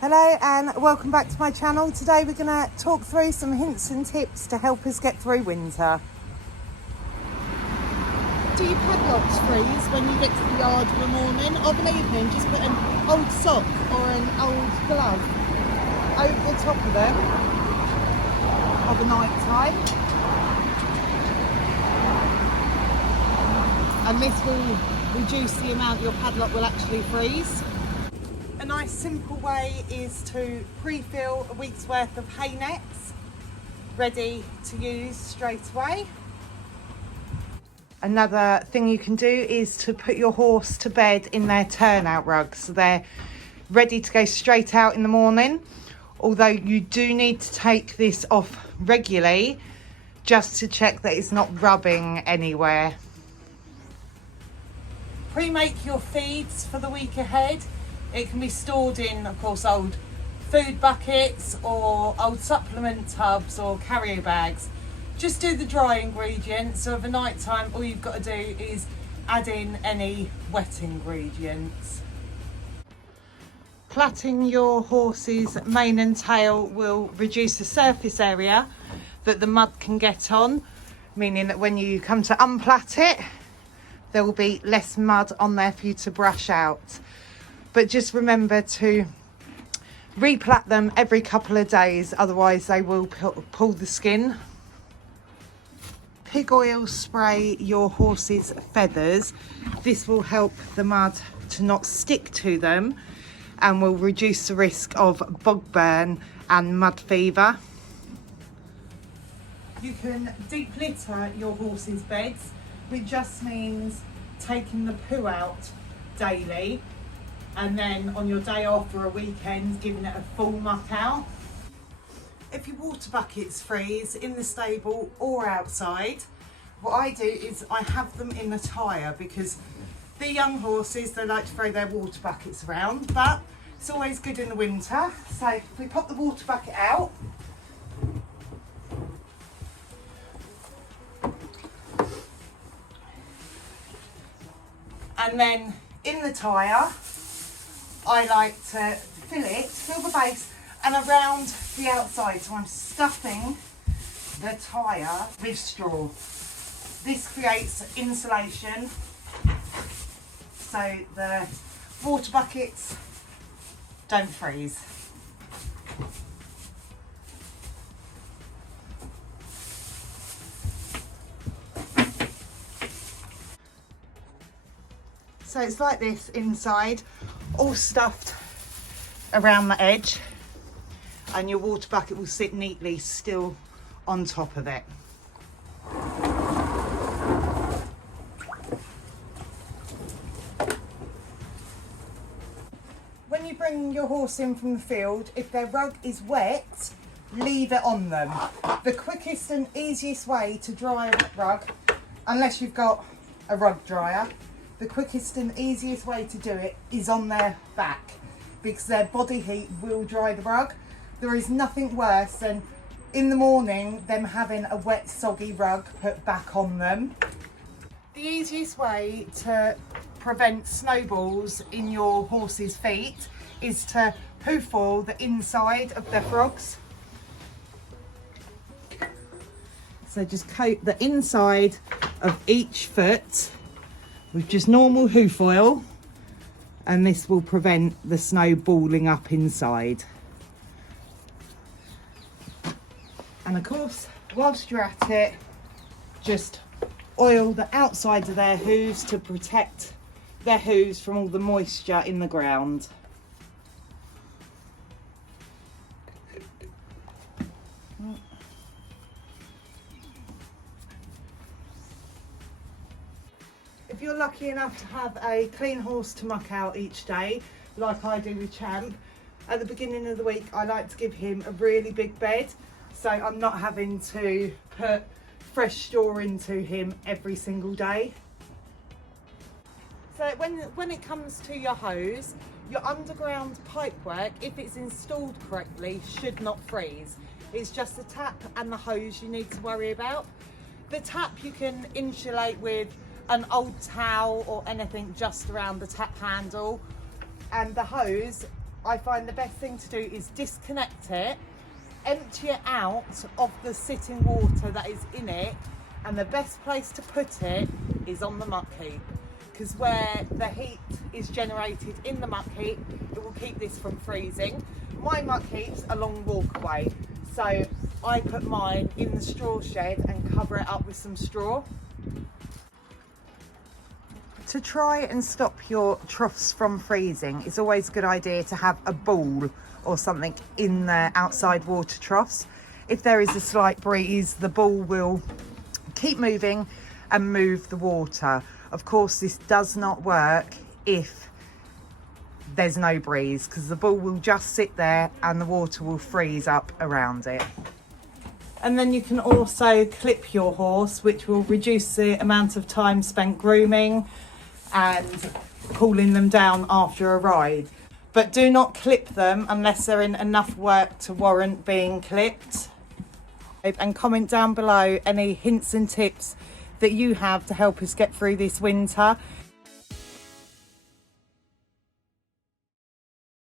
Hello and welcome back to my channel. Today we're going to talk through some hints and tips to help us get through winter. Do your padlocks freeze when you get to the yard in the morning? Of an evening, just put an old sock or an old glove over the top of them of a night time, and this will reduce the amount your padlock will actually freeze. A nice simple way is to pre-fill a week's worth of hay nets ready to use straight away. Another thing you can do is to put your horse to bed in their turnout rugs, so they're ready to go straight out in the morning, although you do need to take this off regularly just to check that it's not rubbing anywhere. Pre-make your feeds for the week ahead. It can be stored in, of course, old food buckets or old supplement tubs or carrier bags. Just do the dry ingredients, so of a night time all you've got to do is add in any wet ingredients. Plaiting your horse's mane and tail will reduce the surface area that the mud can get on, meaning that when you come to unplait it, there will be less mud on there for you to brush out. But just remember to replait them every couple of days, otherwise they will pull the skin. Pig oil spray your horse's feathers. This will help the mud to not stick to them and will reduce the risk of bog burn and mud fever. You can deep litter your horse's beds, which just means taking the poo out daily, and then on your day off or a weekend giving it a full muck out. If your water buckets freeze in the stable or outside, what I do is I have them in a tyre, because the young horses, they like to throw their water buckets around, but it's always good in the winter. So if we pop the water bucket out, and then in the tyre I like to fill the base and around the outside, so I'm stuffing the tyre with straw. This creates insulation so the water buckets don't freeze. So it's like this inside, all stuffed around the edge, and your water bucket will sit neatly still on top of it. When you bring your horse in from the field, if their rug is wet, leave it on them. The quickest and easiest way to dry a wet rug, unless you've got a rug dryer, the quickest and easiest way to do it is on their back, because their body heat will dry the rug. There is nothing worse than in the morning them having a wet soggy rug put back on them. The easiest way to prevent snowballs in your horse's feet is to hoof oil the inside of their frogs. So just coat the inside of each foot with just normal hoof oil, and this will prevent the snow balling up inside. And of course, whilst you're at it, just oil the outside of their hooves to protect their hooves from all the moisture in the ground. If you're lucky enough to have a clean horse to muck out each day, like I do with Champ, at the beginning of the week I like to give him a really big bed, so I'm not having to put fresh straw into him every single day. So when it comes to your hose, your underground pipework, if it's installed correctly, should not freeze. It's just the tap and the hose you need to worry about. The tap you can insulate with an old towel or anything just around the tap handle, and the hose I find the best thing to do is disconnect it, empty it out of the sitting water that is in it, and the best place to put it is on the muck heap, because where the heat is generated in the muck heap, it will keep this from freezing. My muck heap's a long walkway, so I put mine in the straw shed and cover it up with some straw. To try and stop your troughs from freezing, it's always a good idea to have a ball or something in the outside water troughs. If there is a slight breeze, the ball will keep moving and move the water. Of course, this does not work if there's no breeze, because the ball will just sit there and the water will freeze up around it. And then you can also clip your horse, which will reduce the amount of time spent grooming and cooling them down after a ride. But do not clip them unless they're in enough work to warrant being clipped. And comment down below any hints and tips that you have to help us get through this winter.